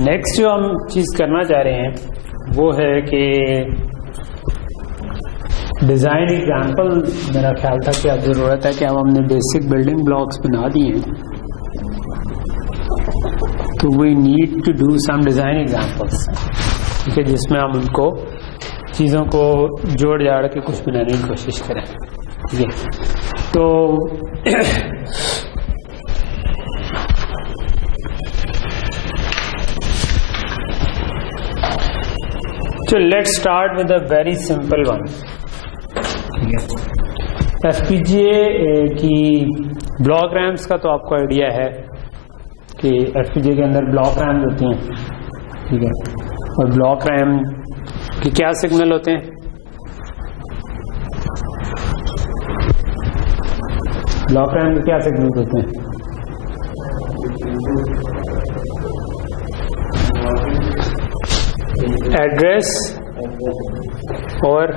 Next जो हम चीज़ करना चाह रहे हैं वो है कि डिज़ाइन एग्जाम्पल, मेरा ख्याल था कि अब ज़रूरत है कि अब हमने बेसिक बिल्डिंग ब्लॉक्स बना दिए हैं, तो we need to do some design examples, ठीक है, जिसमें हम उनको चीज़ों को जोड़ जाड़ के कुछ बनाने की कोशिश करें। ठीक है, तो let's start with a very simple one. ठीक है, एफपीजीए की ब्लॉक रैम्स का तो आपको आइडिया है कि एफपीजीए के अंदर ब्लॉक रैम्स होती हैं। ठीक है, और ब्लॉक रैम के क्या सिग्नल होते हैं? ब्लॉक रैम के क्या सिग्नल होते हैं? एड्रेस और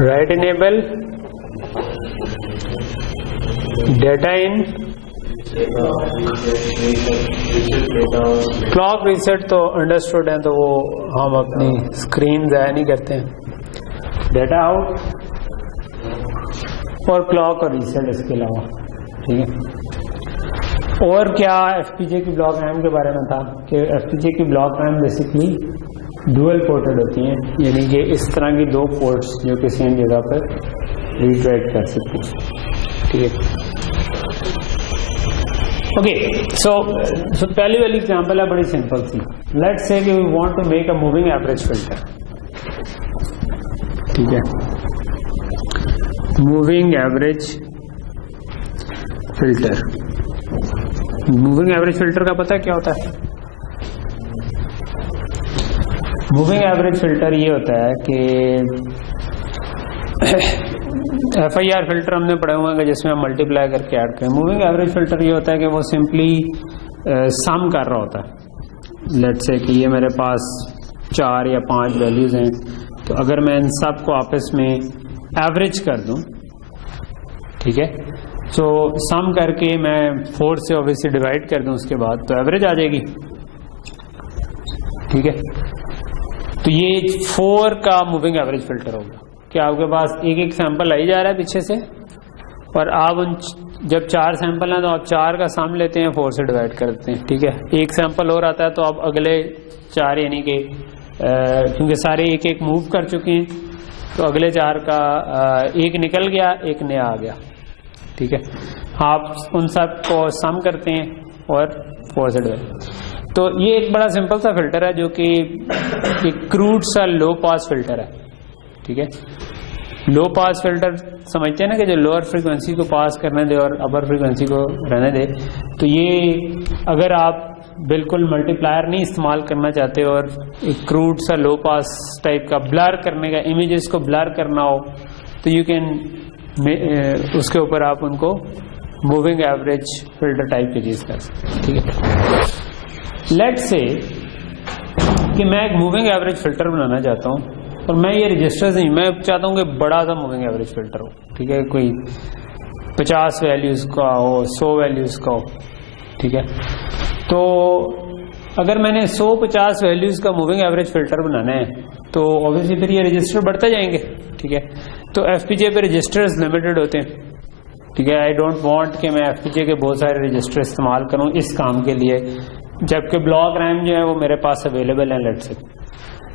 राइट इनेबल, डेटा इन, क्लॉक रीसेट तो अंडरस्टूड है, तो वो हम अपनी स्क्रीन ज़ाया नहीं करते हैं। डेटा आउट और क्लॉक और रीसेट इसके अलावा। ठीक है, और क्या एफपीजीए की ब्लॉक रैम के बारे में था कि एफपीजीए की block RAM basically dual ported होती हैं, यानी कि इस तरह की दो पोर्ट्स जो कि सेम जगह पर रीड राइट कर सकते हैं। ठीक है, ओके, सो पहली वाली एग्जांपल है बड़ी सिंपल सी। लेट्स से कि we want to make a moving average filter. ठीक है, moving average filter. Moving average filter का पता है क्या होता है? मूविंग एवरेज फिल्टर ये होता है कि FIR फिल्टर हमने पढ़े हुए हैं जिसमें हम मल्टीप्लाई करके ऐड करें। मूविंग एवरेज फिल्टर ये होता है कि वो सिंपली सम कर रहा होता है। लेट्स से कि ये मेरे पास 4 या 5 वैल्यूज हैं, तो अगर मैं इन सब को आपस में एवरेज कर दूं, ठीक है, तो सम करके मैं 4 से ऑब्वियसली डिवाइड कर दूं उसके बाद, तो एवरेज आ जाएगी। ठीक है, तो ये 4 का मूविंग एवरेज फिल्टर होगा कि आपके पास एक एक सैंपल आई जा रहा है पीछे से, और आप उन जब 4 सैंपल हैं तो आप 4 का सम लेते हैं, 4 से डिवाइड कर देते हैं। ठीक है, एक सैंपल और आता है तो आप अगले 4 यानी कि क्योंकि सारे एक एक मूव कर चुके हैं, तो अगले 4 का एक निकल गया, एक नया आ गया। ठीक है, आप उन सब को सम करते हैं और 4 से डिवाइड। तो ये एक बड़ा सिंपल सा फिल्टर है जो कि एक क्रूड सा लो पास फिल्टर है। ठीक है, लो पास फिल्टर समझते हैं ना कि जो लोअर फ्रीक्वेंसी को पास करने दे और अपर फ्रीक्वेंसी को रहने दे। तो ये अगर आप बिल्कुल मल्टीप्लायर नहीं इस्तेमाल करना चाहते और एक क्रूड सा लो पास टाइप का ब्लर करने का, इमेजेस को ब्लर करना हो, तो यू कैन उसके ऊपर आप उनको मूविंग एवरेज फिल्टर टाइप की चीज कर सकते। ठीक है, लेट्स से कि मैं एक मूविंग एवरेज फिल्टर बनाना चाहता हूँ और मैं ये रजिस्टर्स नहीं, मैं चाहता हूँ कि बड़ा सा मूविंग एवरेज फिल्टर हो। ठीक है, कोई 50 वैल्यूज का हो, 100 वैल्यूज का हो। ठीक है, तो अगर मैंने 100-50 वैल्यूज का मूविंग एवरेज फिल्टर बनाना है तो ऑब्वियसली फिर ये रजिस्टर बढ़ते जाएंगे। ठीक है, तो एफपीजीए पे रजिस्टर्स लिमिटेड होते हैं। ठीक है, आई डोंट वांट कि मैं एफपीजीए के बहुत सारे रजिस्टर इस्तेमाल करूं इस काम के लिए, जबकि ब्लॉक रैम जो है वो मेरे पास अवेलेबल है लेट्स से।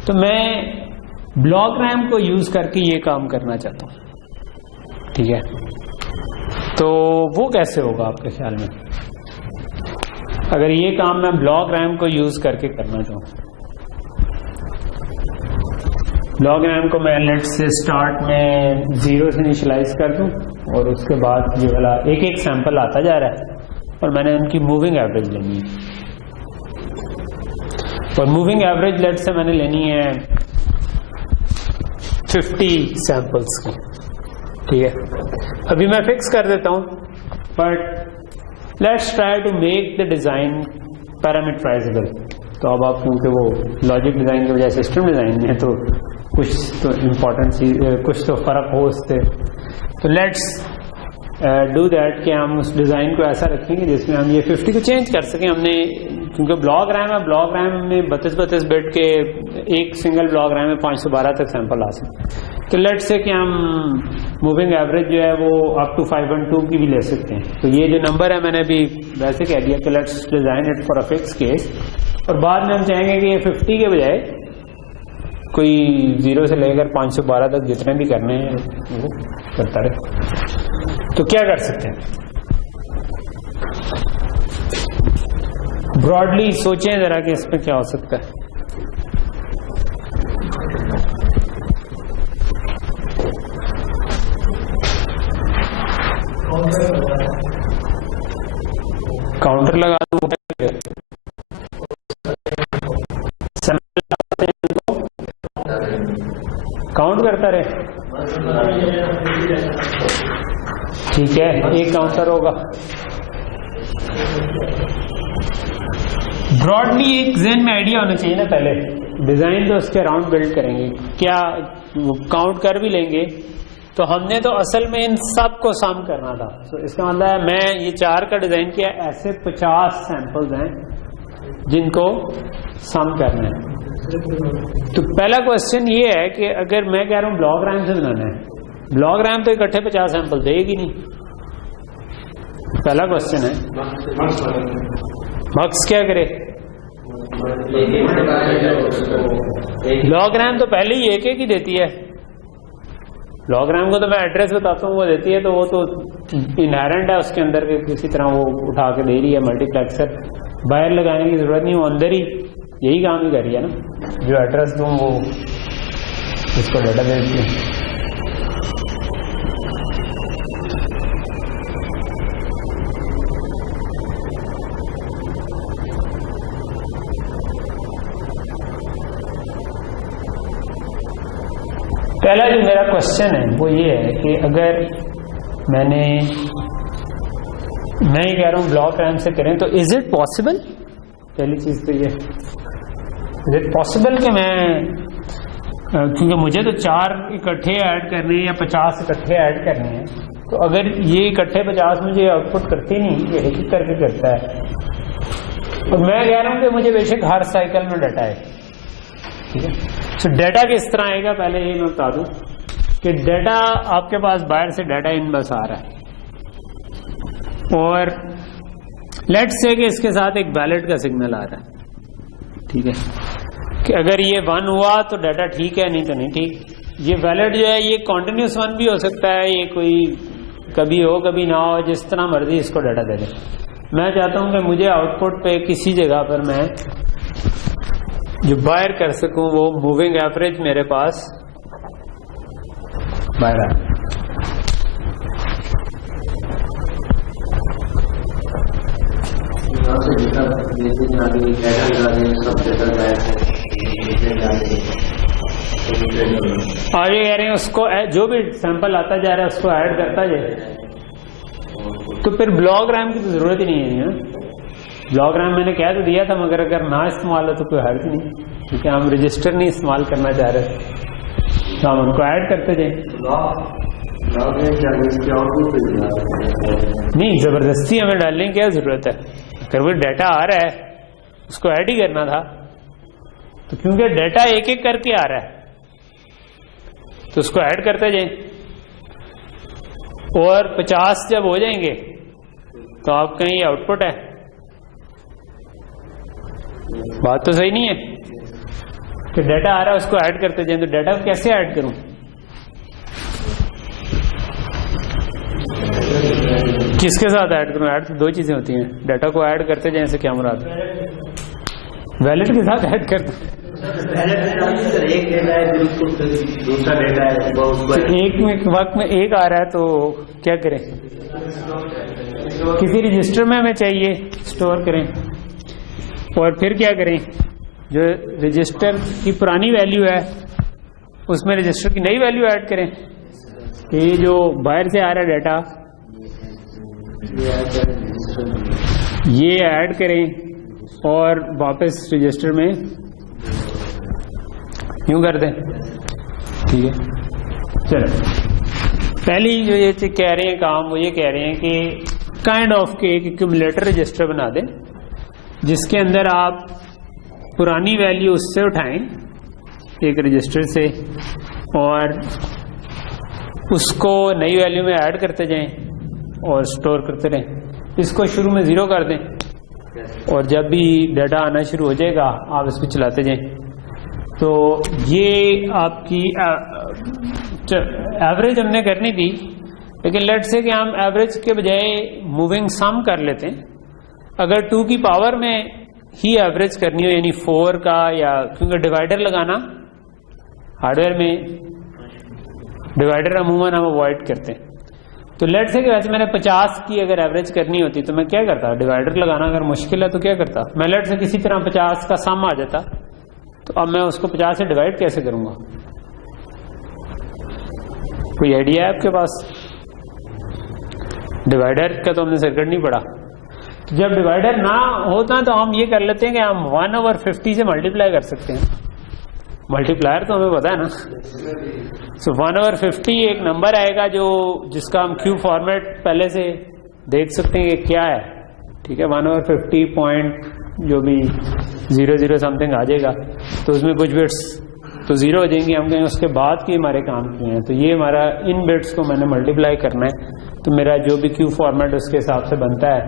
तो मैं ब्लॉक रैम को यूज करके ये काम करना चाहता हूं। ठीक है, तो वो कैसे होगा आपके ख्याल में अगर ये काम मैं ब्लॉक रैम को यूज करके करना चाहूँ? ब्लॉक रैम को मैं लेट्स से स्टार्ट में 0 से इनिशियलाइज कर दूं और उसके बाद जो वाला एक एक सैंपल आता जा रहा है और मैंने उनकी मूविंग एवरेज लेनी है। और मूविंग एवरेज लेट्स से मैंने लेनी है 50 सैंपल्स की। ठीक है, अभी मैं फिक्स कर देता हूं, but let's try to make the design parameterisable. तो अब आप क्योंकि वो लॉजिक डिजाइन की बजाय सिस्टम डिजाइन में, तो कुछ तो इम्पोर्टेंट चीज, कुछ तो फर्क हो उससे। तो लेट्स डू दैट कि हम उस डिज़ाइन को ऐसा रखेंगे जिसमें हम ये 50 को चेंज कर सकें। हमने क्योंकि ब्लॉक रैम है, ब्लॉक रैम में 32 बिट के एक सिंगल ब्लॉक रैम में 512 तक सैंपल आ सकते। तो लेट्स से कि हम मूविंग एवरेज जो है वो अप टू 512 की भी ले सकते हैं। तो ये जो नंबर है मैंने अभी वैसे कह दिया कि let's design it for a fix case, और बाद में हम चाहेंगे कि ये 50 के बजाय कोई 0 से लेकर 512 तक जितने भी करने हैं वो करता रहे। तो क्या कर सकते हैं? ब्रॉडली सोचें जरा कि इसमें क्या हो सकता है। काउंटर लगा दूं, काउंट करता रहे, ठीक है, एक काउंटर होगा। ब्रॉडली एक ज़हन में आइडिया होना चाहिए ना, पहले डिजाइन तो उसके अराउंड बिल्ड करेंगे, क्या काउंट कर भी लेंगे। तो हमने तो असल में इन सब को सम करना था। तो इसका मतलब है मैं ये 4 का डिजाइन किया, ऐसे 50 सैंपल्स हैं जिनको सम करना है। तो पहला क्वेश्चन ये है कि अगर मैं कह रहा हूं ब्लॉक रैम से बनाना है, ब्लॉक रैम तो इकट्ठे 50 सैंपल देगी नहीं। पहला क्वेश्चन है मक्स क्या करे। ब्लॉक रैम तो पहले ही एक ही देती है। ब्लॉक रैम को तो मैं एड्रेस बताता हूँ, वो देती है, तो वो तो इनहेरेंट है उसके अंदर के, किसी तरह वो उठा के दे रही है। मल्टीप्लेक्सर बाहर लगाने की जरूरत नहीं, वो अंदर ही यही काम ही कर रही है ना। जो एड्रेस दूँ वो इसको डाटा दे देती है। पहला जो मेरा क्वेश्चन है वो ये है कि अगर मैं ही कह रहा हूँ ब्लॉक रैम से करें तो इज इट पॉसिबल। पहली चीज तो ये इज इट पॉसिबल कि मैं, क्योंकि मुझे तो 4 इकट्ठे ऐड करने हैं या 50 इकट्ठे ऐड करने हैं, तो अगर ये इकट्ठे 50 मुझे आउटपुट करती नहीं, ये एक एक करके करता है। और मैं कह रहा हूँ कि मुझे बेशक हर साइकिल में डाटा है, ठीक है। तो डाटा किस तरह आएगा, पहले ये मैं बता दूं कि डाटा आपके पास बाहर से डाटा इन बस आ रहा है, और लेट्स से कि इसके साथ एक वैलिड का सिग्नल आ रहा है, ठीक है, कि अगर ये 1 हुआ तो डाटा ठीक है, नहीं तो नहीं ठीक। ये वैलिड जो है ये कॉन्टिन्यूस 1 भी हो सकता है, ये कोई कभी हो कभी ना हो, जिस तरह मर्जी इसको डाटा दे दे। मैं चाहता हूं कि मुझे आउटपुट पे किसी जगह पर मैं जो बाहर कर सकूं वो मूविंग एवरेज मेरे पास बाहर आ। और ये कह रहे हैं उसको जो भी सैंपल आता जा रहा है उसको ऐड करता जाए, तो फिर ब्लॉक रैम की तो जरूरत ही नहीं है ना। ब्लॉक रैम मैंने कह तो दिया था, मगर अगर ना इस्तेमाल हो तो कोई हर्ज नहीं, क्योंकि हम रजिस्टर नहीं इस्तेमाल करना चाह रहे, तो हम उनको ऐड करते जाए। नहीं, जबरदस्ती हमें डालने की क्या जरूरत है। अगर वो डाटा आ रहा है उसको ऐड ही करना था, तो क्योंकि डाटा एक एक करके आ रहा है तो उसको ऐड करते जाए, और 50 जब हो जाएंगे तो आप कहीं आउटपुट है। बात तो सही नहीं है कि डाटा आ रहा है उसको ऐड करते जाए। तो डाटा को कैसे ऐड करूं, किसके साथ ऐड करूं? ऐड तो 2 चीजें होती हैं, डाटा को ऐड करते जाए से क्या मुराद है? वैलिड के साथ ऐड करते, एक डेटा है दूसरा डेटा है, एक में वक्त में एक आ रहा है तो क्या करें? किसी रजिस्टर में हमें चाहिए स्टोर करें, और फिर क्या करें? जो रजिस्टर की पुरानी वैल्यू है उसमें रजिस्टर की नई वैल्यू ऐड करें। ये जो बाहर से आ रहा है डाटा ये ऐड करें और वापस रजिस्टर में यूं कर दें, ठीक है। चलो पहली जो ये कह रहे हैं काम, वो ये कह रहे हैं कि काइंड ऑफ के एक एक्यूमुलेटर रजिस्टर बना दें जिसके अंदर आप पुरानी वैल्यू उससे उठाएं एक रजिस्टर से और उसको नई वैल्यू में ऐड करते जाएं और स्टोर करते रहें। इसको शुरू में 0 कर दें और जब भी डाटा आना शुरू हो जाएगा आप इसको चलाते जाएं। तो ये आपकी एवरेज हमने करनी थी, लेकिन लेट्स से कि हम एवरेज के बजाय मूविंग सम कर लेते हैं। अगर 2 की पावर में ही एवरेज करनी हो, यानी 4 का, या क्योंकि डिवाइडर लगाना हार्डवेयर में डिवाइडर अमूमन हम अवॉइड करते हैं। तो लेट से कि वैसे मैंने 50 की अगर एवरेज करनी होती तो मैं क्या करता, डिवाइडर लगाना अगर मुश्किल है तो क्या करता, मैं लेट से किसी तरह 50 का सम आ जाता। तो अब मैं उसको 50 से डिवाइड कैसे करूंगा? कोई आइडिया है आपके पास? डिवाइडर का तो हमने सर्किट नहीं पढ़ा। तो जब डिवाइडर ना होता तो हम ये कर लेते हैं कि हम 1/50 से मल्टीप्लाई कर सकते हैं। मल्टीप्लायर तो हमें पता है ना। सो 1/50 एक नंबर आएगा जो जिसका हम क्यूब फॉर्मेट पहले से देख सकते हैं कि क्या है। ठीक है, 1/50 पॉइंट जो भी 00 समथिंग आ जाएगा तो उसमें कुछ बिट्स तो 0 हो जाएंगे। हम कहेंगे उसके बाद की हमारे काम किए हैं, तो ये हमारा इन बिट्स को मैंने मल्टीप्लाई करना है। तो मेरा जो भी क्यूब फॉर्मेट उसके हिसाब से बनता है,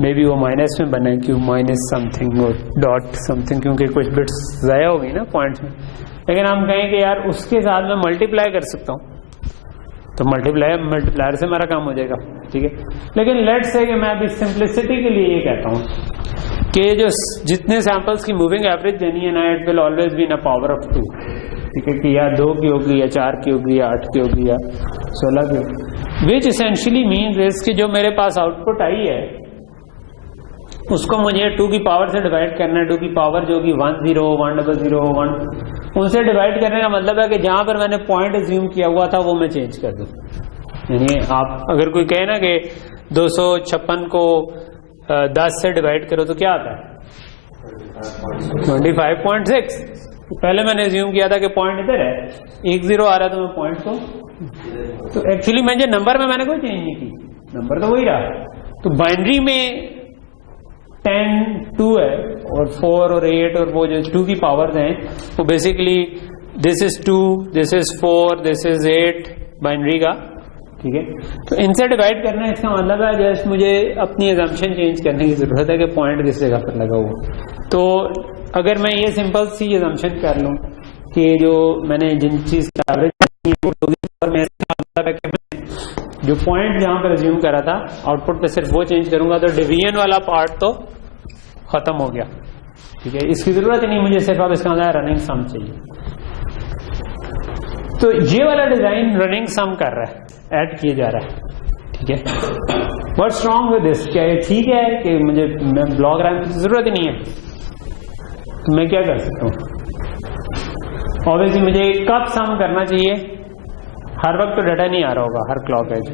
मे बी वो माइनस में बने, क्यूब माइनस समथिंग और डॉट समथिंग, क्योंकि कुछ बिट्स ज़ाया हो गई ना पॉइंट्स में। लेकिन हम कहें कि यार उसके साथ मैं मल्टीप्लाई कर सकता हूँ, तो मल्टीप्लायर से हमारा काम हो जाएगा। ठीक है, लेकिन लेट्स से कि मैं अभी सिंप्लिसिटी के लिए ये कहता हूँ कि जो जितने सैंपल्स की मूविंग एवरेज देनी है ना, it will always be in a power of 2। ठीक है, कि या 2 की होगी या 4 की होगी या 8 की होगी या 16 की होगी, विच एसेंशियली मीन्स कि जो मेरे पास आउटपुट आई है उसको मुझे 2 की पावर से डिवाइड करना है। 2 की पावर जो कि 10, 100, 1 उनसे डिवाइड करने का मतलब है कि जहां पर मैंने पॉइंट अज्यूम किया हुआ था वो मैं चेंज कर दूं। यानी आप अगर कोई कहे ना कि 256 को 10 से डिवाइड करो तो क्या आता है 25.6। पहले मैंने अज्यूम किया था कि पॉइंट इधर है, 1 0 आ रहा था, मैं पॉइंट को तो एक्चुअली मुझे नंबर में मैंने कोई चेंज नहीं की, नंबर तो वही रहा। तो बाइनरी में 10 2 है और 4 और 8 और वो जो 2 की पावर्स हैं वो basically this is 2, this is 4, this is 8 binary का। ठीक है, तो इनसे डिवाइड करना है, इसका मतलब है जस्ट मुझे अपनी एजम्पशन चेंज करने की जरूरत है कि पॉइंट किस जगह पर लगा हुआ। तो अगर मैं ये सिंपल सी एजम्पशन कर लूं कि जो मैंने जिन चीज की एवरेज जो पॉइंट जहां पर अज्यूम करा था आउटपुट पे सिर्फ वो चेंज करूंगा तो डिवीजन वाला पार्ट तो खत्म हो गया। ठीक है, इसकी जरूरत नहीं मुझे, सिर्फ अब इसका मतलब रनिंग सम चाहिए। तो ये वाला डिजाइन रनिंग सम कर रहा है, ऐड किया जा रहा है। ठीक है, व्हाट्स रॉन्ग विद दिस? क्या ये ठीक है कि मुझे मैं ब्लॉक रन की जरूरत ही नहीं है? तो मैं क्या कर सकता हूं? ऑब्वियसली मुझे कब सम करना चाहिए? हर वक्त तो डाटा नहीं आ रहा होगा, हर क्लॉक एज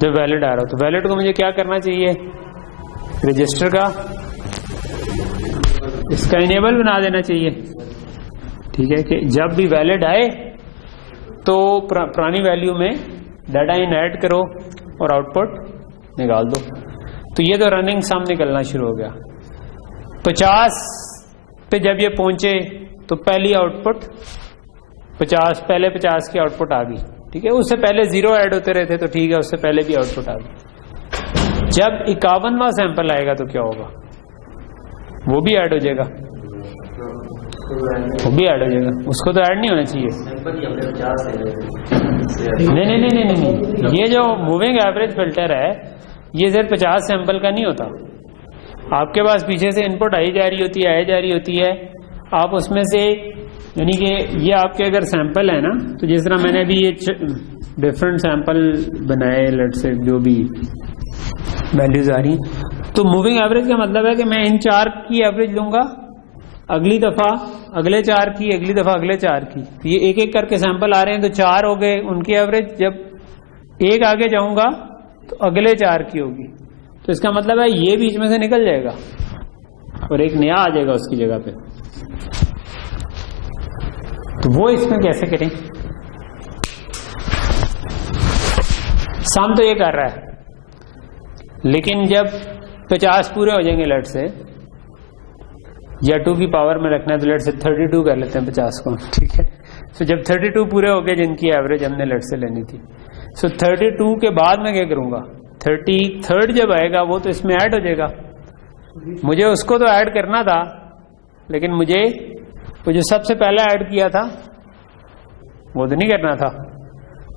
जब वैलिड आ रहा हो, तो वैलिड को मुझे क्या करना चाहिए? रजिस्टर का इसका इनेबल बना देना चाहिए। ठीक है, कि जब भी वैलिड आए तो पुरानी वैल्यू में डाटा इन ऐड करो और आउटपुट निकाल दो। तो ये तो रनिंग सम निकलना शुरू हो गया। 50 पे जब ये पहुंचे तो पहली आउटपुट 50, पहले 50 की आउटपुट आ गई। ठीक है, उससे पहले 0 ऐड होते रहे थे तो ठीक है, उससे पहले भी आउटपुट आ गई। जब 51वां सैंपल आएगा तो क्या होगा? वो भी ऐड हो जाएगा, वो भी ऐड हो जाएगा, उसको तो ऐड नहीं होना चाहिए। नहीं, ये जो मूविंग एवरेज फिल्टर है ये सिर्फ 50 सैंपल का नहीं होता। आपके पास पीछे से इनपुट आई जा रही होती है, आई जा रही होती है, आप उसमें से यानी कि ये आपके अगर सैंपल है ना, तो जिस तरह मैंने अभी ये डिफरेंट सैंपल बनाए, लेट से जो भी वैल्यूज आ रही, तो मूविंग एवरेज का मतलब है कि मैं इन 4 की एवरेज लूंगा, अगली दफा अगले 4 की, अगली दफा अगले 4 की। तो ये एक एक करके सैंपल आ रहे हैं तो 4 हो गए, उनकी एवरेज जब एक आगे जाऊंगा तो अगले 4 की होगी। तो इसका मतलब है ये बीच में से निकल जाएगा और एक नया आ जाएगा उसकी जगह पे। तो वो इसमें कैसे करें? सम तो ये कर रहा है, लेकिन जब 50 पूरे हो जाएंगे लेट से, या 2 की पावर में रखना है तो लेट से 32 कर लेते हैं 50 को, ठीक है। सो जब 32 पूरे हो गए जिनकी एवरेज हमने लेट से लेनी थी, सो 32 के बाद मैं क्या करूंगा, 33rd जब आएगा वो तो इसमें ऐड हो जाएगा। मुझे उसको तो ऐड करना था, लेकिन मुझे वो जो सबसे पहले ऐड किया था वो तो नहीं करना था,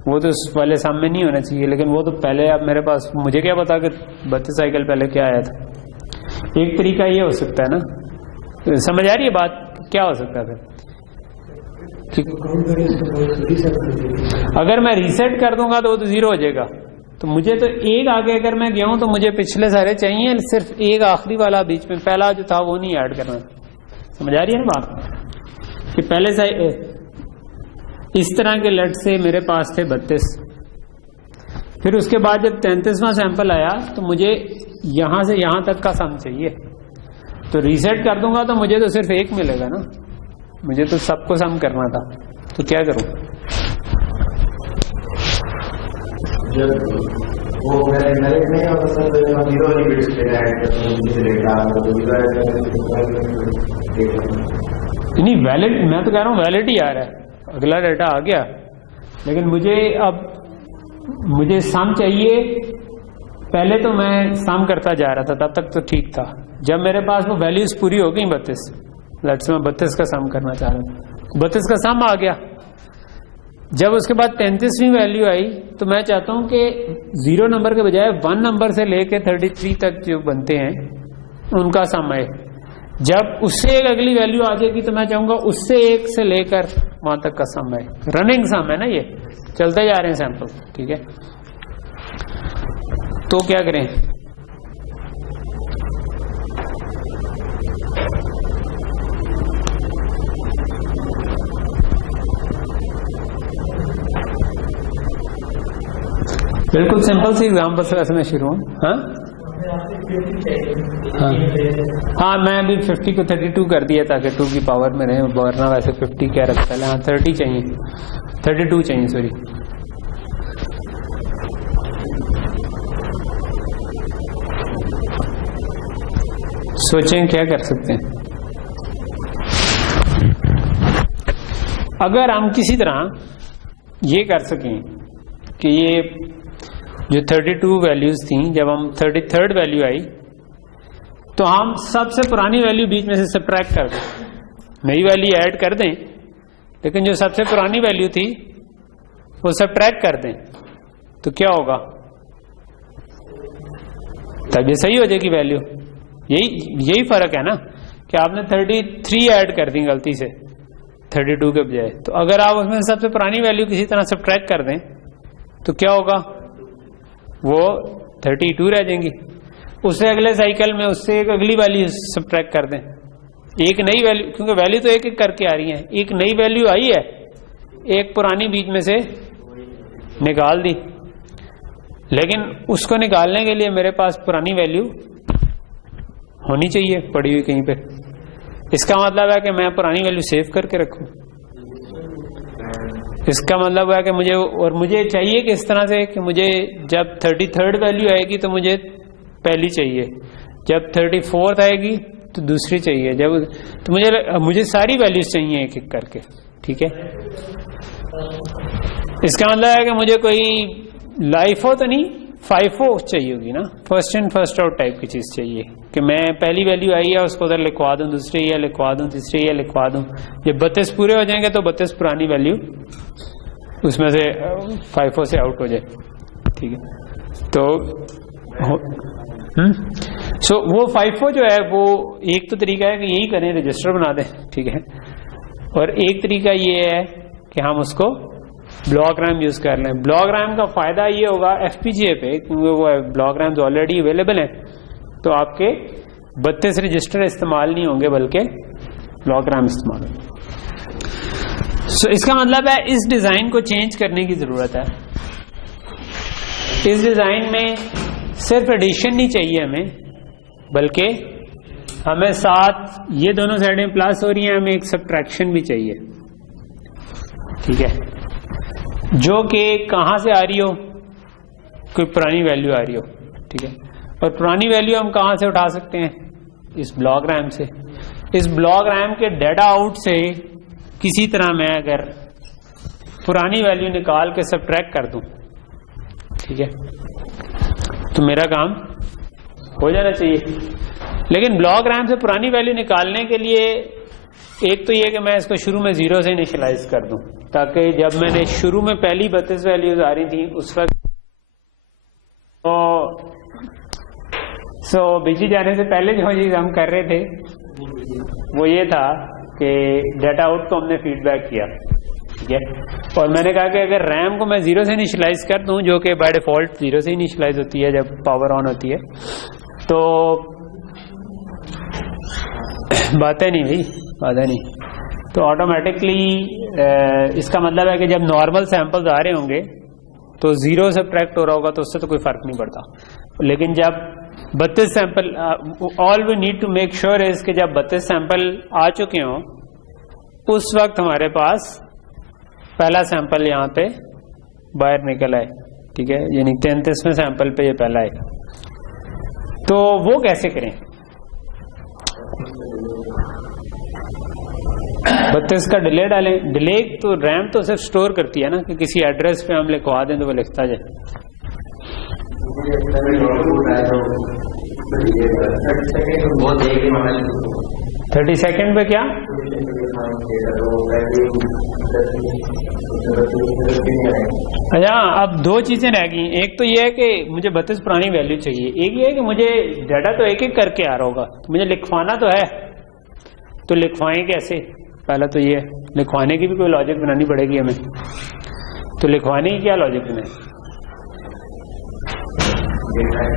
वो तो पहले सामने नहीं होना चाहिए, लेकिन वो तो पहले अब मेरे पास, मुझे क्या पता कि 32 साइकिल पहले क्या आया था। एक तरीका ये हो सकता है ना, समझ आ रही है बात, क्या हो सकता है फिर? अगर मैं रीसेट कर दूंगा तो वो तो 0 हो जाएगा, तो मुझे तो एक आगे अगर मैं गया हूं तो मुझे पिछले सारे चाहिए, सिर्फ एक आखिरी वाला बीच में पहला जो था वो नहीं ऐड करना। समझ आ रही है ना बात, कि पहले से इस तरह के लेट से मेरे पास थे 32, फिर उसके बाद जब 33वां सैंपल आया तो मुझे यहां से यहां तक का सम चाहिए, तो रीसेट कर दूंगा तो मुझे तो सिर्फ 1 मिलेगा ना, मुझे तो सबको सम करना था, तो क्या करूं? जब वो नहीं होता सर, तो 0 वाली बिट्स पे ऐड नहीं वैलिड, मैं तो कह रहा हूँ वैलिड ही आ रहा है, अगला डाटा आ गया, लेकिन मुझे सम चाहिए। पहले तो मैं सम करता जा रहा था, तब तक तो ठीक था। जब मेरे पास वो वैल्यूज पूरी हो गई 32, लेट्स मैं 32 का सम करना चाह रहा था, 32 का सम आ गया। जब उसके बाद 33वीं वैल्यू आई तो मैं चाहता हूं कि 0 नंबर के बजाय 1 नंबर से लेके 33 तक जो बनते हैं उनका सम आए। जब उससे एक अगली वैल्यू आ जाएगी तो मैं चाहूंगा उससे 1 से लेकर वहां तक का सम आए। रनिंग सम है ना, ये चलते जा रहे हैं सैंपल, ठीक है। तो क्या करें? बिल्कुल सिंपल सी एग्जाम्पल से वैसे मैं शुरू हूँ। हाँ, मैं अभी 50 को 32 कर दिया ताकि 2 की पावर में रहे, वरना वैसे 50 क्या रखता है। हाँ 30 चाहिए, 32 चाहिए, सॉरी। सोचें क्या कर सकते हैं। अगर हम किसी तरह ये कर सकें कि ये जो 32 वैल्यूज थी, जब हम 33rd वैल्यू आई तो हम सबसे पुरानी वैल्यू बीच में से सब्ट्रैक्ट कर दें, नई वैल्यू ऐड कर दें, लेकिन जो सबसे पुरानी वैल्यू थी वो सब्ट्रैक्ट कर दें, तो क्या होगा? तब ये सही हो जाएगी वैल्यू। यही फर्क है ना कि आपने 33 ऐड कर दी गलती से 32 के बजाय। तो अगर आप उसमें सबसे पुरानी वैल्यू किसी तरह सब्ट्रैक्ट कर दें तो क्या होगा? वो 32 रह जाएंगी। उससे अगले साइकिल में उससे एक अगली वैल्यू सब्ट्रैक्ट कर दें, एक नई वैल्यू, क्योंकि वैल्यू तो एक एक करके आ रही है। एक नई वैल्यू आई है, एक पुरानी बीच में से निकाल दी, लेकिन उसको निकालने के लिए मेरे पास पुरानी वैल्यू होनी चाहिए पड़ी हुई कहीं पे। इसका मतलब है कि मैं पुरानी वैल्यू सेव करके रखूं। इसका मतलब है कि मुझे चाहिए कि इस तरह से कि मुझे जब 33rd वैल्यू आएगी तो मुझे पहली चाहिए, जब 34th आएगी तो दूसरी चाहिए, जब तो मुझे सारी वैल्यूज चाहिए एक एक करके, ठीक है। इसका मतलब है कि मुझे कोई लाइफो तो नहीं, फाइफो चाहिए होगी ना, first in first out type की चीज चाहिए कि मैं पहली वैल्यू आई है उसको उधर लिखवा दूं, दूसरी या लिखवा दूं, तीसरी या लिखवा दूं। जब 32 पूरे हो जाएंगे तो 32 पुरानी वैल्यू उसमें से फाइफो से आउट हो जाए, ठीक है। तो सो वो फाइफो जो है वो एक तो तरीका है कि यही करें, रजिस्टर बना दें, ठीक है। और एक तरीका ये है कि हम उसको ब्लॉक रैम यूज कर लें। ब्लॉक रैम का फायदा ये होगा एफपीजीए पे, क्योंकि वो ब्लॉक रैम्स ऑलरेडी अवेलेबल है, तो आपके 32 रजिस्टर इस्तेमाल नहीं होंगे बल्कि ब्लॉक रैम इस्तेमाल होंगे। सो इसका मतलब है इस डिजाइन को चेंज करने की जरूरत है। इस डिजाइन में सिर्फ एडिशन नहीं चाहिए हमें, बल्कि हमें साथ ये दोनों साइडें प्लस हो रही हैं, हमें एक सब्ट्रैक्शन भी चाहिए, ठीक है, जो कि कहां से आ रही हो? कोई पुरानी वैल्यू आ रही हो, ठीक है। और पुरानी वैल्यू हम कहाँ से उठा सकते हैं? इस ब्लॉक रैम से। इस ब्लॉक रैम के डाटा आउट से किसी तरह मैं अगर पुरानी वैल्यू निकाल के सबट्रैक्ट कर दूं, ठीक है, तो मेरा काम हो जाना चाहिए। लेकिन ब्लॉक रैम से पुरानी वैल्यू निकालने के लिए एक तो ये कि मैं इसको शुरू में 0 से इनिशियलाइज कर दूं, ताकि जब मैंने शुरू में पहली 32 वैल्यूज आ रही थी उस वक्त तो बिजली जाने से पहले जो चीज हम कर रहे थे वो ये था कि डाटा आउट को हमने फीडबैक किया, ठीक है। और मैंने कहा कि अगर रैम को मैं 0 से इनिशियलाइज कर दूं, जो कि बाय डिफॉल्ट 0 से इनिशियलाइज होती है जब पावर ऑन होती है, तो बातें नहीं भाई, बातें नहीं, तो ऑटोमेटिकली इसका मतलब है कि जब नॉर्मल सैंपल्स आ रहे होंगे तो 0 सब्ट्रैक्ट हो रहा होगा तो उससे तो कोई फर्क नहीं पड़ता। लेकिन जब 32 sample, all we need to make sure is कि जब 32 सैंपल आ चुके हों उस वक्त हमारे पास पहला सैंपल यहाँ पे बाहर निकल आए, ठीक है, यानी 33वें सैंपल पे ये पहला है। तो वो कैसे करें? 32 का डिले डालें। डिले तो रैम तो सिर्फ स्टोर करती है ना, कि किसी एड्रेस पे हम लिखवा दें तो वो लिखता जाए। 30 सेकेंड पे क्या? अच्छा, अब दो चीजें रह गई। एक तो ये है कि मुझे 32 पुरानी वैल्यू चाहिए, एक ये है कि मुझे डाटा तो एक एक करके आ रहा होगा, तो मुझे लिखवाना तो है, तो लिखवाएं कैसे? पहला तो ये लिखवाने की भी कोई लॉजिक बनानी पड़ेगी हमें। तो लिखवाने की क्या लॉजिक बनाए?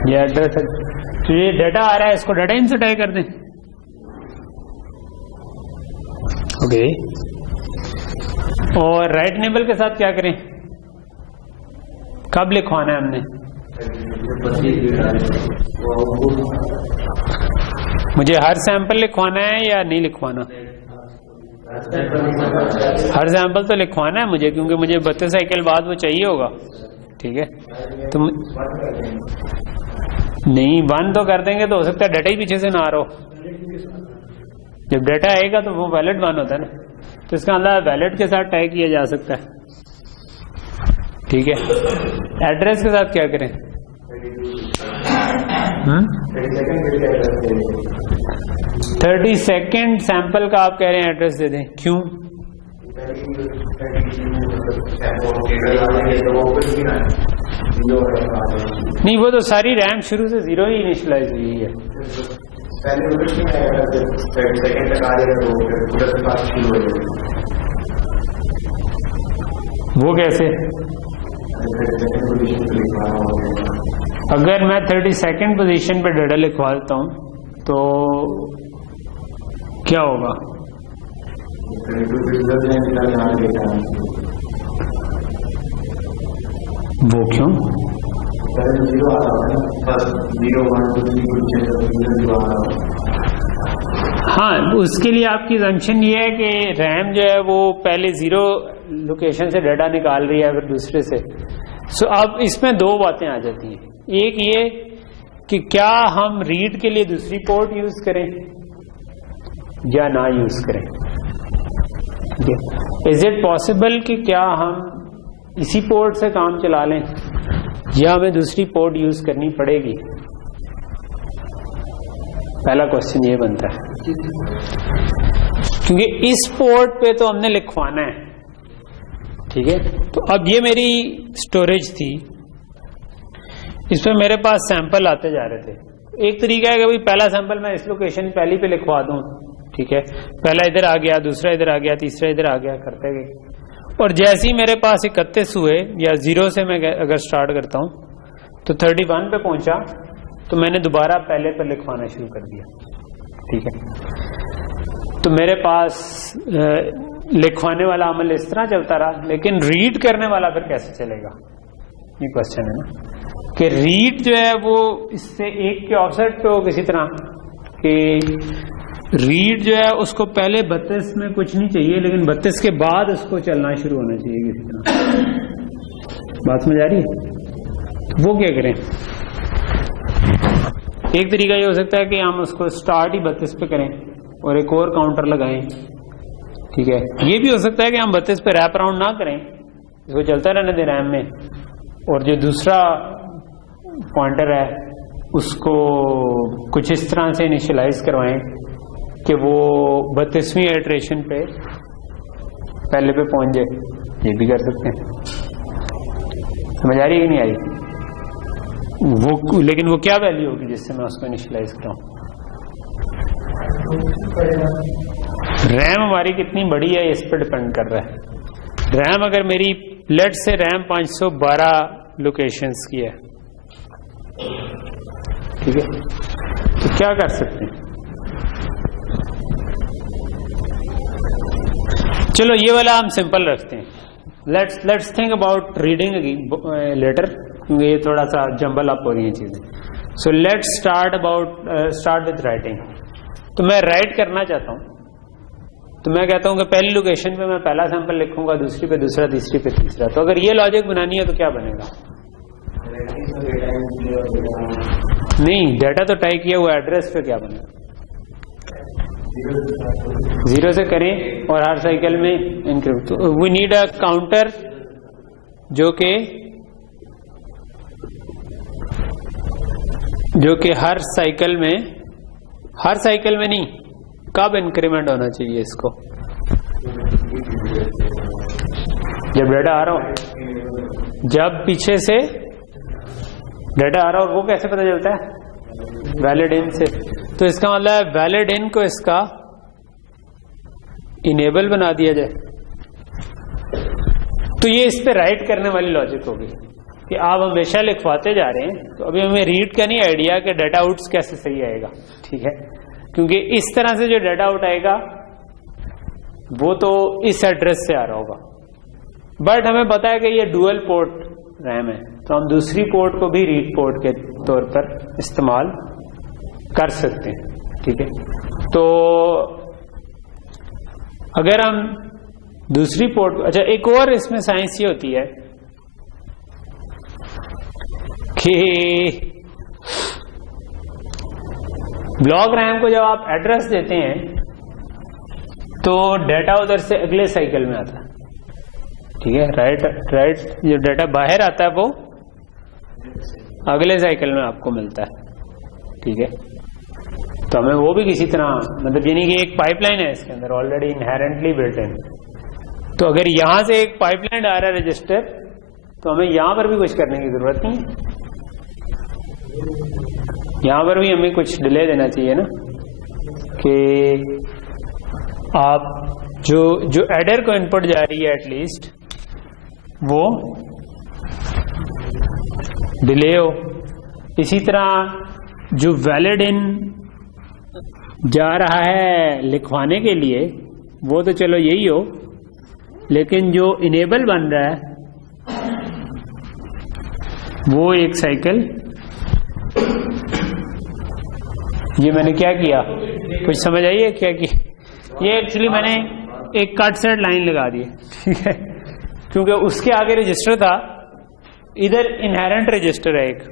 ये एड्रेस है, तो ये डाटा आ रहा है, इसको डाटा इन से टाइप कर दें। ओके, और राइट नेबल के साथ क्या करें? कब लिखवाना है हमने? मुझे हर सैंपल लिखवाना है या नहीं लिखवाना? हर सैंपल तो लिखवाना है मुझे, क्योंकि मुझे 32 साइकिल बाद वो चाहिए होगा, ठीक है। तो नहीं, 1 तो कर देंगे तो हो सकता है डाटा ही पीछे से ना आ रहा हो। जब डाटा आएगा तो वो वैलिड 1 होता है ना, तो इसका मतलब वैलिड के साथ टैग किया जा सकता है, ठीक है। एड्रेस के साथ क्या करें? 30 सेकेंड सैंपल का आप कह रहे हैं एड्रेस दे दें, क्यों? नहीं, वो तो सारी रैम शुरू से 0 ही इनिशियलाइज हुई है। वो कैसे? अगर मैं 32 सेकेंड पोजीशन पे डाटा लिखवा देता हूं तो क्या होगा? वो क्यों? हाँ, उसके लिए आपकी assumption ये है कि रैम जो है वो पहले 0 लोकेशन से डाटा निकाल रही है फिर दूसरे से। सो अब इसमें दो बातें आ जाती हैं। एक ये कि क्या हम रीड के लिए दूसरी पोर्ट यूज करें या ना यूज करें। इज इट पॉसिबल कि क्या हम इसी पोर्ट से काम चला लें या हमें दूसरी पोर्ट यूज करनी पड़ेगी? पहला क्वेश्चन ये बनता है, क्योंकि इस पोर्ट पे तो हमने लिखवाना है, ठीक है। तो अब ये मेरी स्टोरेज थी, इस पे मेरे पास सैंपल आते जा रहे थे। एक तरीका है कि भाई पहला सैंपल मैं इस लोकेशन पहली पे लिखवा दूं, ठीक है। पहला इधर आ गया, दूसरा इधर आ गया, तीसरा इधर आ गया, करते गए। और जैसे ही मेरे पास 31 हुए या 0 से मैं अगर स्टार्ट करता हूं तो 31 पे पहुंचा तो मैंने दोबारा पहले पर लिखवाना शुरू कर दिया, ठीक है। तो मेरे पास लिखवाने वाला अमल इस तरह चलता रहा, लेकिन रीड करने वाला फिर कैसे चलेगा, ये क्वेश्चन है ना। कि रीड जो है वो इससे एक के ऑफसेट पे हो किसी तरह कि रीड जो है उसको पहले 32 में कुछ नहीं चाहिए, लेकिन 32 के बाद उसको चलना शुरू होना चाहिए किसी तरह। बात समझ आ रही है? तो वो क्या करें? एक तरीका ये हो सकता है कि हम उसको स्टार्ट ही 32 पे करें और एक और काउंटर लगाएं, ठीक है। ये भी हो सकता है कि हम 32 पे रैप अराउंड ना करें, इसको चलता रहने दें रैम में, और जो दूसरा पॉइंटर है उसको कुछ इस तरह से इनिशियलाइज करवाएं कि वो 32वीं इटरेशन पे पहले पे पहुंच जाए। ये भी कर सकते हैं। समझ आ रही है कि नहीं आ रही? वो लेकिन वो क्या वैल्यू होगी जिससे मैं उसको इनिशियलाइज कराऊं? रैम हमारी कितनी बड़ी है इस पर डिपेंड कर रहा है। रैम अगर मेरी लेट से रैम 512 लोकेशंस की है, ठीक है, तो क्या कर सकते हैं? चलो ये वाला हम सिंपल रखते हैं। Let's think about reading letter, क्योंकि ये थोड़ा सा जंबल अप हो रही हैं चीजें। So let's start with writing. तो मैं राइट करना चाहता हूं, तो मैं कहता हूं कि पहली लोकेशन पे मैं पहला सैंपल लिखूंगा, दूसरी पे दूसरा, तीसरी पे तीसरा। तो अगर ये लॉजिक बनानी है तो क्या बनेगा? नहीं, डाटा तो टाइप किया हुआ, एड्रेस पे क्या बनेगा? 0 से करें और हर साइकिल में इनक्रीमेंट। तो वी नीड अ काउंटर जो कि हर साइकिल में नहीं, कब इंक्रीमेंट होना चाहिए इसको? जब डाटा आ रहा हो, जब पीछे से डाटा आ रहा हो। वो कैसे पता चलता है? वैलिड इन से। तो इसका मतलब है वैलिड इन को इसका इनेबल बना दिया जाए। तो ये इस पे राइट करने वाली लॉजिक होगी कि आप हमेशा लिखवाते जा रहे हैं, तो अभी हमें रीड का नहीं आइडिया कि डाटा आउट्स कैसे सही आएगा, ठीक है, क्योंकि इस तरह से जो डाटा आउट आएगा वो तो इस एड्रेस से आ रहा होगा। बट हमें पता है कि ये डुअल पोर्ट रैम है, तो हम दूसरी पोर्ट को भी रीड पोर्ट के तौर पर इस्तेमाल कर सकते हैं, ठीक है। तो अगर हम दूसरी पोर्ट, अच्छा एक और इसमें साइंस ये होती है कि ब्लॉक रैम को जब आप एड्रेस देते हैं तो डाटा उधर से अगले साइकिल में आता है, ठीक है। राइट जो डाटा बाहर आता है वो अगले साइकिल में आपको मिलता है, ठीक है। तो हमें वो भी किसी तरह, मतलब यानी कि एक पाइपलाइन है इसके अंदर ऑलरेडी इनहेरेंटली बिल्ट इन। तो अगर यहां से एक पाइपलाइन आ रहा है रजिस्टर, तो हमें यहां पर भी कुछ करने की जरूरत नहीं है। यहां पर भी हमें कुछ डिले देना चाहिए ना, कि आप जो एडर को इनपुट जा रही है एटलीस्ट वो डिले हो। इसी तरह जो वैलिड इन जा रहा है लिखवाने के लिए वो तो चलो यही हो, लेकिन जो इनेबल बन रहा है वो एक साइकिल, ये मैंने क्या किया, कुछ समझ आई है क्या? कि ये एक्चुअली मैंने एक कट सेट लाइन लगा दी, ठीक है, क्योंकि उसके आगे रजिस्टर था, इधर इनहेरेंट रजिस्टर है एक,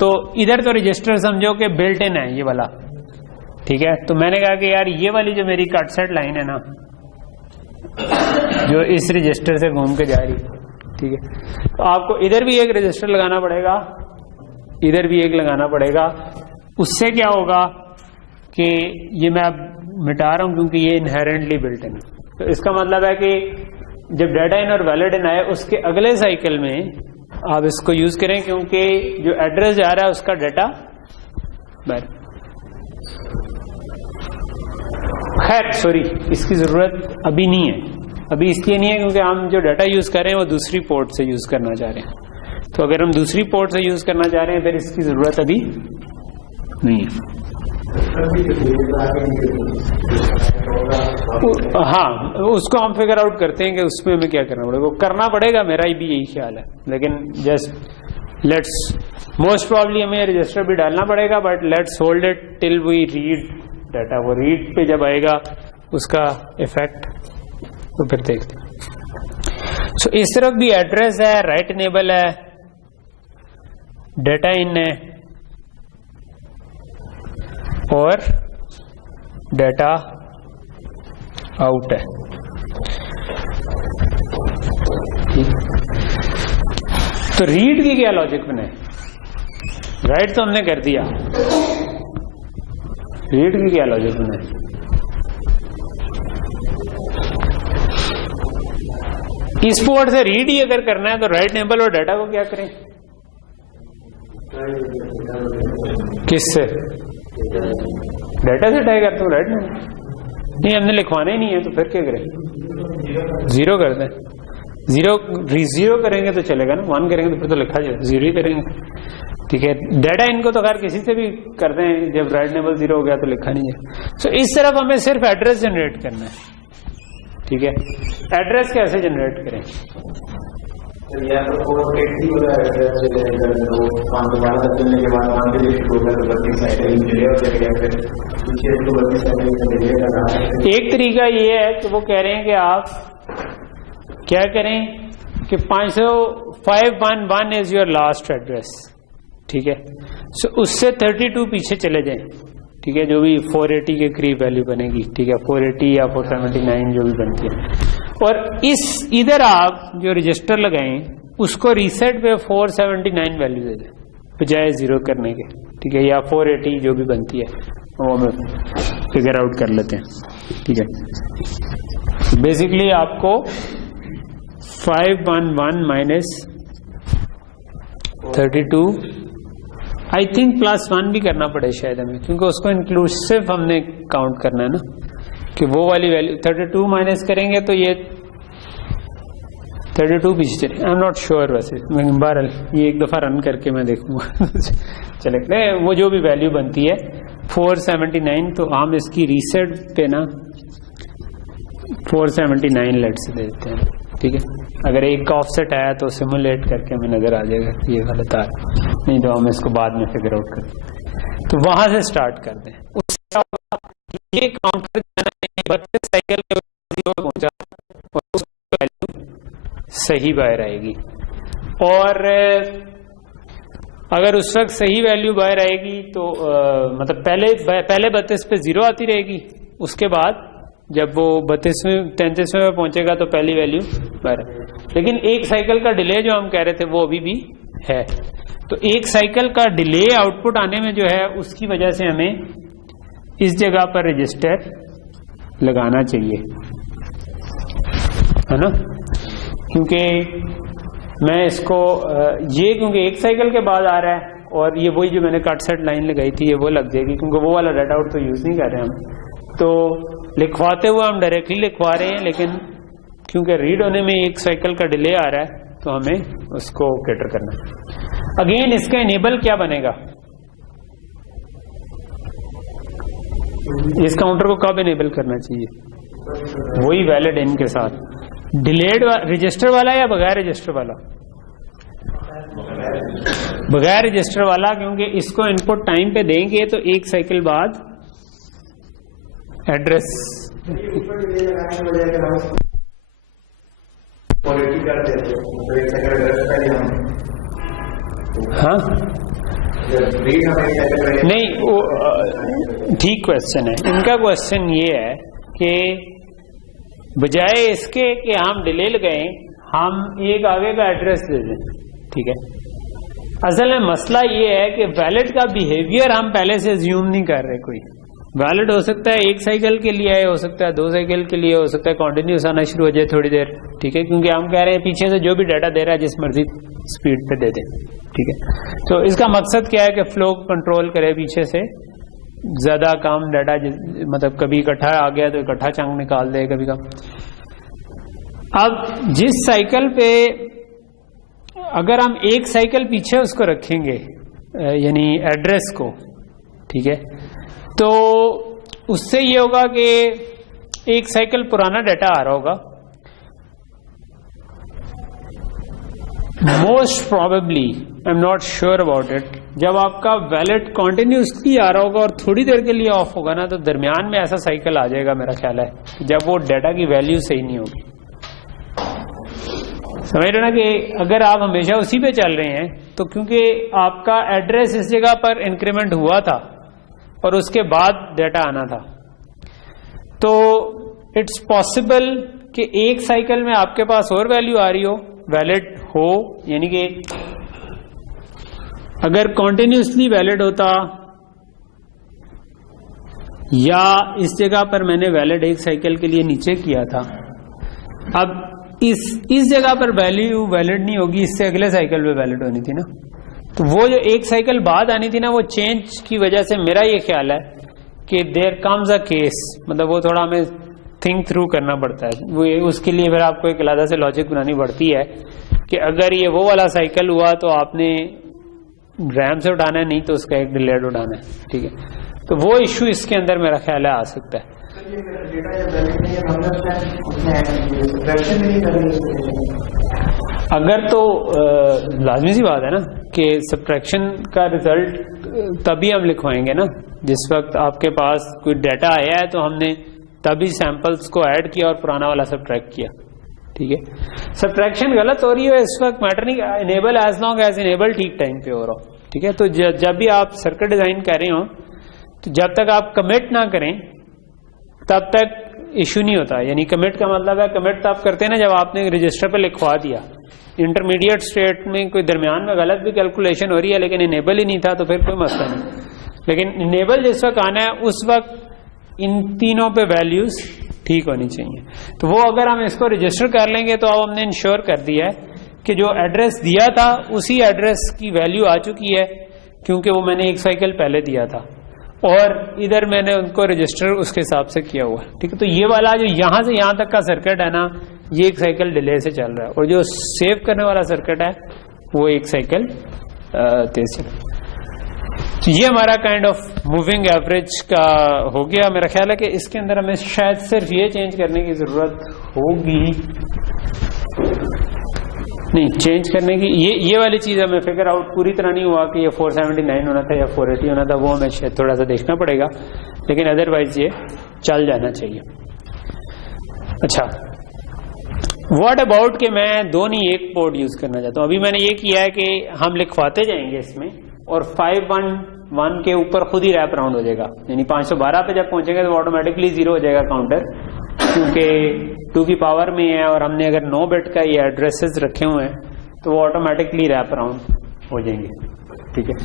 तो इधर तो रजिस्टर समझो कि बिल्ट इन है ये वाला, ठीक है। तो मैंने कहा कि यार ये वाली जो मेरी कट सेट लाइन है ना, जो इस रजिस्टर से घूम के जा रही, ठीक है, तो आपको इधर भी एक रजिस्टर लगाना पड़ेगा, इधर भी एक लगाना पड़ेगा। उससे क्या होगा कि ये मैं अब मिटा रहा हूं क्योंकि ये इनहेरेंटली बिल्ट इन है। तो इसका मतलब है कि जब डाटा इन और वैलिड इन आए उसके अगले साइकिल में आप इसको यूज करें, क्योंकि जो एड्रेस जा रहा है उसका डाटा खैर सॉरी इसकी जरूरत अभी नहीं है। अभी इसलिए नहीं है क्योंकि हम जो डाटा यूज कर रहे हैं वो दूसरी पोर्ट से यूज करना चाह रहे हैं। तो अगर हम दूसरी पोर्ट से यूज करना चाह रहे हैं फिर इसकी जरूरत अभी नहीं है। हाँ, उसको हम फिगर आउट करते हैं कि उसमें हमें क्या करना पड़ेगा। वो करना पड़ेगा, मेरा भी यही ख्याल है, लेकिन जस्ट लेट्स मोस्ट प्रॉब्ली हमें रजिस्टर भी डालना पड़ेगा, but let's hold it till we read data. वो रीड पे जब आएगा उसका इफेक्ट तो फिर देखते हैं। सो इस तरफ भी एड्रेस है, राइट इनेबल है, डेटा इन है और डेटा आउट है। तो रीड की क्या लॉजिक बनाए? राइट तो हमने कर दिया, रीड की क्या लॉजिक बनाए? इस पोर्ट से रीड ही अगर करना है तो राइट नेबल और डाटा को क्या करें? किससे? डाटा से टाई करते हो राइट नेबल? नहीं, हमने लिखवाना ही नहीं है तो फिर क्या करें? जीरो कर दें। जीरो करेंगे तो चलेगा ना, 1 करेंगे तो फिर तो लिखा जाए, जीरो ही करेंगे। ठीक है, डाटा इनको तो खैर किसी से भी करते हैं, जब राइट नेबल 0 हो गया तो लिखा नहीं है। सो इस तरफ हमें सिर्फ एड्रेस जनरेट करना है। ठीक है, एड्रेस कैसे जनरेट करें? एक तरीका ये है कि वो कह रहे हैं कि आप क्या करें कि 511 इज योर लास्ट एड्रेस। ठीक है, सो उससे 32 पीछे चले जाएं। ठीक है, जो भी 480 के करीब वैल्यू बनेगी। ठीक है, 480 या 479 जो भी बनती है। और इस इधर आप जो रजिस्टर लगाएं उसको रीसेट पे 479 वैल्यू दे दें बजाय 0 करने के। ठीक है, या 480 जो भी बनती है वो हम फिगर आउट कर लेते हैं। ठीक है, बेसिकली आपको 511 माइनस 32 आई थिंक +1 भी करना पड़े शायद हमें, क्योंकि उसको इंक्लूसिव हमने काउंट करना है ना, कि वो वाली वैल्यू 32 माइनस करेंगे तो ये 32 पीछे चले। आई एम नॉट श्योर, वैसे बहरहाल ये एक दफा रन करके मैं देखूंगा चले वो जो भी वैल्यू बनती है 479, तो हम इसकी रीसेट पे ना 479 लेट से दे देते हैं। ठीक है, अगर एक का ऑफसेट आया तो सिमुलेट करके हमें नजर आ जाएगा कि ये गलत आ रहा है, नहीं तो हम इसको बाद में फिगर आउट करें। तो वहां से स्टार्ट कर दें। उससे ये काउंटर 32 साइकिल के पहुंचा और उसकी वैल्यू सही बाहर आएगी। और अगर उस वक्त सही वैल्यू बाहर आएगी तो मतलब पहले 32 पे 0 आती रहेगी, उसके बाद जब वो 33वें में पहुंचेगा तो पहली वैल्यू बाहर। लेकिन एक साइकिल का डिले जो हम कह रहे थे वो अभी भी है, तो एक साइकिल का डिले आउटपुट आने में जो है उसकी वजह से हमें इस जगह पर रजिस्टर लगाना चाहिए, है ना। क्योंकि मैं इसको क्योंकि एक साइकिल के बाद आ रहा है और ये वही जो मैंने कट सेट लाइन लगाई थी ये वो लग जाएगी, क्योंकि वो वाला डाटा आउट तो यूज नहीं कर रहे हम, तो लिखवाते हुए हम डायरेक्टली लिखवा रहे हैं, लेकिन क्योंकि रीड होने में एक साइकिल का डिले आ रहा है तो हमें उसको कैटर करना है। अगेन इसका इनेबल क्या बनेगा? इस काउंटर को कब इनेबल करना चाहिए? वही वैलिड इन के साथ। डिलेड रजिस्टर वाला या बगैर रजिस्टर वाला? बगैर रजिस्टर वाला, क्योंकि इसको इनपुट टाइम पे देंगे तो एक साइकिल बाद एड्रेस हाँ नहीं, वो ठीक क्वेश्चन है इनका। क्वेश्चन ये है कि बजाय इसके कि हम डिले लगाएं हम एक आगे का एड्रेस दे दें। ठीक है, असल में मसला ये है कि वैलिड का बिहेवियर हम पहले से अज्यूम नहीं कर रहे। कोई वैलिड हो सकता है एक साइकिल के लिए हो सकता है 2 साइकिल के लिए हो सकता है, कॉन्टिन्यूस आना शुरू हो जाए थोड़ी देर। ठीक है, क्योंकि हम कह रहे हैं पीछे से जो भी डाटा दे रहा है जिस मर्जी स्पीड पे दे दे। ठीक है, तो इसका मकसद क्या है कि फ्लो कंट्रोल करे, पीछे से ज्यादा कम डाटा मतलब कभी इकट्ठा आ गया तो इकट्ठा चंक निकाल दे कभी कम। अब जिस साइकिल पे अगर हम एक साइकिल पीछे उसको रखेंगे यानी एड्रेस को, ठीक है, तो उससे ये होगा कि एक साइकिल पुराना डाटा आ रहा होगा, most probably, I am not sure about it, जब आपका वैलिड कॉन्टिन्यूसली आ रहा होगा और थोड़ी देर के लिए ऑफ होगा ना, तो दरमियान में ऐसा साइकिल आ जाएगा मेरा ख्याल है जब वो डाटा की वैल्यू सही नहीं होगी। समझ रहे ना कि अगर आप हमेशा उसी पे चल रहे हैं तो क्योंकि आपका एड्रेस इस जगह पर इंक्रीमेंट हुआ था और उसके बाद डेटा आना था, तो इट्स पॉसिबल कि एक साइकिल में आपके पास और वैल्यू आ रही हो, वैलिड हो, यानी कि अगर कॉन्टिन्यूसली वैलिड होता या इस जगह पर मैंने वैलिड एक साइकिल के लिए नीचे किया था, अब इस जगह पर वैल्यू वैलिड नहीं होगी, इससे अगले साइकिल पे वैलिड होनी थी ना। तो वो जो एक साइकिल बाद आनी थी ना, वो चेंज की वजह से मेरा ये ख्याल है कि देयर कम्स अ केस, मतलब वो थोड़ा हमें थिंक थ्रू करना पड़ता है, वो उसके लिए फिर आपको एक अलग से लॉजिक बनानी पड़ती है कि अगर ये वो वाला साइकिल हुआ तो आपने रैम से उठाना है, नहीं तो उसका एक डिलेड उठाना है, ठीक है। तो वो इश्यू इसके अंदर मेरा ख्याल है आ सकता है। अगर तो लाजमी सी बात है ना कि सब्ट्रैक्शन का रिजल्ट तभी हम लिखवाएंगे ना जिस वक्त आपके पास कोई डाटा आया है, तो हमने तभी सैंपल्स को ऐड किया और पुराना वाला सब्ट्रैक्ट किया, ठीक है। सब्ट्रैक्शन गलत हो रही है इस वक्त मैटर नहीं, enable as long as enable ठीक टाइम पे हो रहा हो, ठीक है। तो जब भी आप सर्किट डिजाइन कर रहे हो, तो जब तक आप कमिट ना करें तब तक इश्यू नहीं होता। यानी कमिट का मतलब है, कमिट तो आप करते हैं ना जब आपने रजिस्टर पे लिखवा दिया, इंटरमीडिएट स्टेट में कोई दरमियान में गलत भी कैलकुलेशन हो रही है लेकिन इनेबल ही नहीं था, तो फिर कोई मसला नहीं। लेकिन इनेबल जिस वक्त आना है उस वक्त इन तीनों पे वैल्यूज ठीक होनी चाहिए। तो वो अगर हम इसको रजिस्टर कर लेंगे तो अब हमने इंश्योर कर दिया है कि जो एड्रेस दिया था उसी एड्रेस की वैल्यू आ चुकी है, क्योंकि वो मैंने एक साइकिल पहले दिया था और इधर मैंने उनको रजिस्टर उसके हिसाब से किया हुआ, ठीक है। तो ये वाला जो यहां से यहां तक का सर्किट है ना, ये एक साइकिल डिले से चल रहा है, और जो सेव करने वाला सर्किट है वो एक साइकिल तेज चल रहा है। तो ये हमारा काइंड ऑफ मूविंग एवरेज का हो गया। मेरा ख्याल है कि इसके अंदर हमें शायद सिर्फ ये चेंज करने की जरूरत होगी, नहीं चेंज करने की, ये वाली चीज हमें फिगर आउट पूरी तरह नहीं हुआ कि ये 479 होना था या 480 होना था, वो हमें शायद थोड़ा सा देखना पड़ेगा, लेकिन अदरवाइज ये चल जाना चाहिए। अच्छा, व्हाट अबाउट कि मैं दो नहीं एक पोर्ट यूज करना चाहता हूं। अभी मैंने ये किया है कि हम लिखवाते जाएंगे इसमें और 511 के ऊपर खुद ही रैप राउंड हो जाएगा, यानी 512 पे जब पहुंचेंगे तो ऑटोमेटिकली 0 हो जाएगा काउंटर, क्योंकि 2 की पावर में है और हमने अगर 9 बिट का ये एड्रेसेस रखे हुए हैं तो वो ऑटोमेटिकली रैप राउंड हो जाएंगे, ठीक है।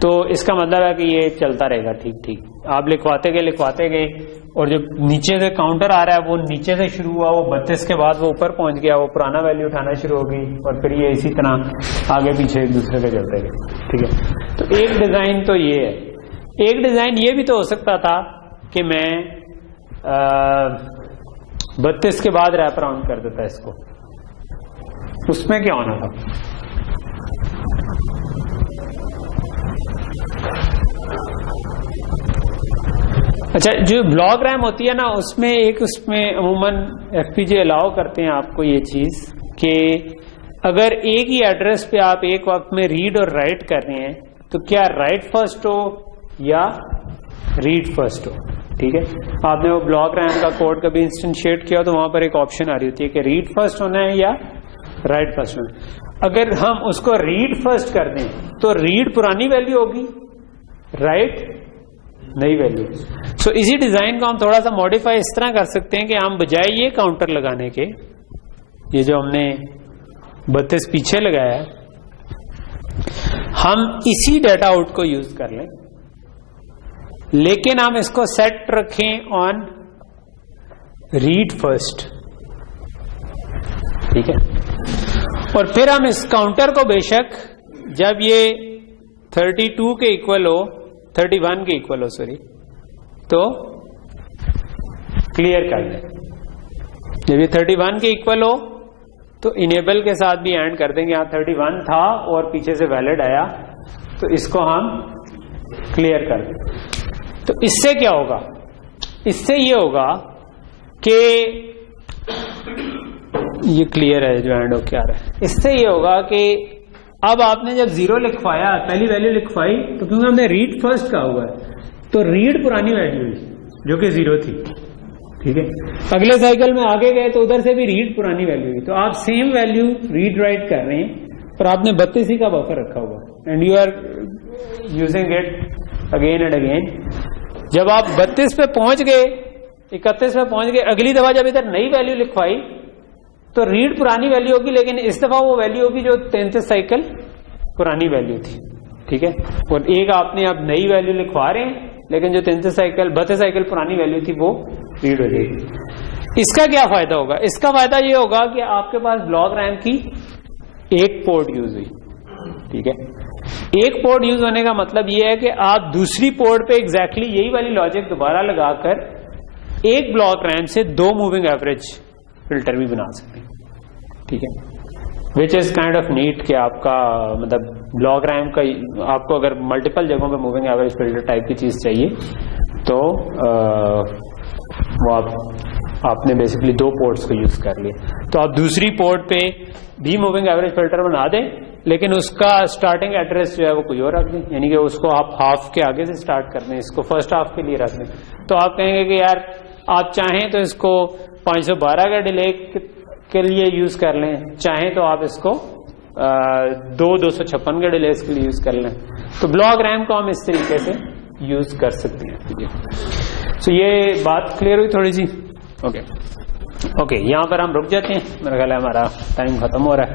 तो इसका मतलब है कि ये चलता रहेगा ठीक ठीक, आप लिखवाते गए और जो नीचे से काउंटर आ रहा है वो नीचे से शुरू हुआ, वो 32 के बाद वो ऊपर पहुंच गया, वो पुराना वैल्यू उठाना शुरू हो गई और फिर ये इसी तरह आगे पीछे एक दूसरे के चलते गए, ठीक है। तो एक डिजाइन तो ये है। एक डिजाइन ये भी तो हो सकता था कि मैं 32 के बाद रैप राउंड कर देता इसको, उसमें क्या होना था? अच्छा, जो ब्लॉक रैम होती है ना उसमें अमूमन एफपीजीए अलाउ करते हैं आपको ये चीज कि अगर एक ही एड्रेस पे आप एक वक्त में रीड और राइट कर रहे हैं तो क्या राइट फर्स्ट हो या रीड फर्स्ट हो, ठीक है। आपने वो ब्लॉक रैम का कोड कभी इंस्टेंशिएट किया तो वहां पर एक ऑप्शन आ रही होती है कि रीड फर्स्ट होना है या राइट फर्स्ट होना है। अगर हम उसको रीड फर्स्ट कर दें तो रीड पुरानी वैल्यू होगी, राइट नई वैल्यू। सो इसी डिजाइन को हम थोड़ा सा मॉडिफाई इस तरह कर सकते हैं कि हम बजाय ये काउंटर लगाने के, ये जो हमने 32 पीछे लगाया है, हम इसी डाटा आउट को यूज कर लें, लेकिन हम इसको सेट रखें ऑन रीड फर्स्ट, ठीक है। और फिर हम इस काउंटर को बेशक जब ये 32 के इक्वल हो, 31 के इक्वल हो सॉरी, तो क्लियर कर दें। जब ये 31 के इक्वल हो तो इनेबल के साथ भी एंड कर देंगे, यहां 31 था और पीछे से वैलिड आया तो इसको हम क्लियर कर दें। तो इससे क्या होगा? इससे ये होगा कि ये क्लियर है जो एंड हो क्या रहा है। इससे ये होगा कि अब आपने जब 0 लिखवाया, पहली वैल्यू लिखवाई, तो क्योंकि हमने रीड फर्स्ट का हुआ है तो रीड पुरानी वैल्यू जो कि 0 थी, ठीक है। अगले साइकिल में आगे गए तो उधर से भी रीड पुरानी वैल्यू हुई, तो आप सेम वैल्यू रीड राइट कर रहे हैं पर आपने 32 ही का बफर रखा हुआ and you are using it again and again. जब आप 32 पे पहुंच गए, 31 पे पहुंच गए, अगली दफा जब इधर नई वैल्यू लिखवाई तो रीड पुरानी वैल्यू होगी, लेकिन इस दफा वो वैल्यू होगी जो 33 साइकिल पुरानी वैल्यू थी। ठीक है, और एक आपने अब नई वैल्यू लिखवा रहे हैं, लेकिन जो 32 साइकिल पुरानी वैल्यू थी वो रीड हो जाएगी। इसका क्या फायदा होगा? इसका फायदा ये होगा कि आपके पास ब्लॉक रैम की एक पोर्ट यूज हुई। ठीक है, एक पोर्ट यूज होने का मतलब ये है कि आप दूसरी पोर्ट पे एग्जैक्टली यही वाली लॉजिक दोबारा लगाकर एक ब्लॉक रैम से 2 मूविंग एवरेज फिल्टर भी बना सकते हैं। ठीक है, which is kind of neat कि आपका मतलब ब्लॉक रैम का आपको अगर मल्टीपल जगहों पे मूविंग एवरेज फिल्टर टाइप की चीज चाहिए तो वो आपने बेसिकली 2 पोर्ट्स को यूज कर लिया। तो आप दूसरी पोर्ट पे भी मूविंग एवरेज फिल्टर बना दें, लेकिन उसका स्टार्टिंग एड्रेस जो है वो कोई और रख दें, यानी कि उसको आप हाफ के आगे से स्टार्ट कर दें, इसको फर्स्ट हाफ के लिए रख दें। तो आप कहेंगे कि यार आप चाहें तो इसको 512 का डिले के लिए यूज कर लें, चाहें तो आप इसको 256 के डिले के लिए यूज कर लें। तो ब्लॉक रैम को हम इस तरीके से यूज कर सकते हैं। तो ये बात क्लियर हुई थोड़ी सी? ओके, यहाँ पर हम रुक जाते हैं, मेरा ख्याल है हमारा टाइम खत्म हो रहा है।